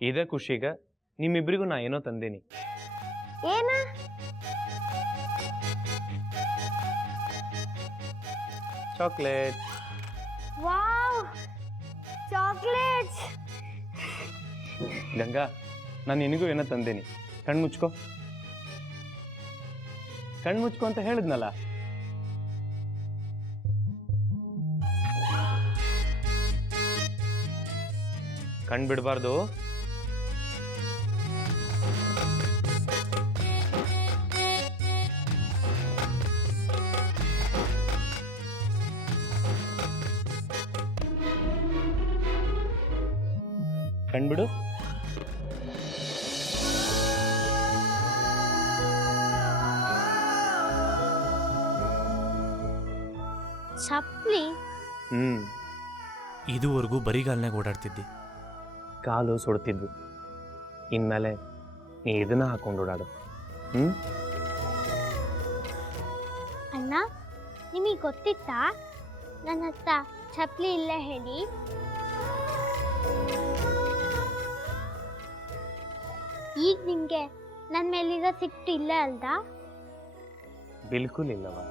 ಇದೇ ಖುಷಿಗ ನಿಮ್ಮಿಬ್ಬರಿಗೂ ನಾ ಏನೋ ತಂದೇನಿ. ಏನ? ಚಾಕ್ಲೇಟ್. Wow, chocolates. ಗಂಗಾ, ನಾನು ನಿನಗೂ ಏನೋ ತಂದೇನಿ. ಕಣ್ಣು ಮುಚ್ಕೋ, ಕಣ್ಣು ಮುಚ್ಕೋ ಅಂತ ಹೇಳಿದ್ನಲ್ಲ. ಕಣ್ಣು ಬಿಡಬಾರ್ದು. ಕಣ್ಬಿಡು. ಚಪ್ಲಿ? ಇದುವರೆಗೂ ಬರಿಗಾಲ್ನಾಗ ಓಡಾಡ್ತಿದ್ದಿ. ಕಾಲು ಸುಡ್ತಿದ್ವು. ಇನ್ಮೇಲೆ ನೀ ಇದನ್ನ ಹಾಕೊಂಡು ಓಡಾಡು. ಅಣ್ಣ, ನಿಮಗೆ ಗೊತ್ತಿತ್ತಾ ನನ್ನ ಹತ್ರ ಚಪ್ಲಿ ಇಲ್ಲ ಹೇಳಿ? ಈಗ ನಿಮಗೆ ನನ್ನ ಮೇಲಿರೋ ಸಿಟ್ಟು ಇಲ್ಲ ಅಲ್ದಾ? ಬಿಲ್ಕುಲ್ ಇಲ್ಲವಾ?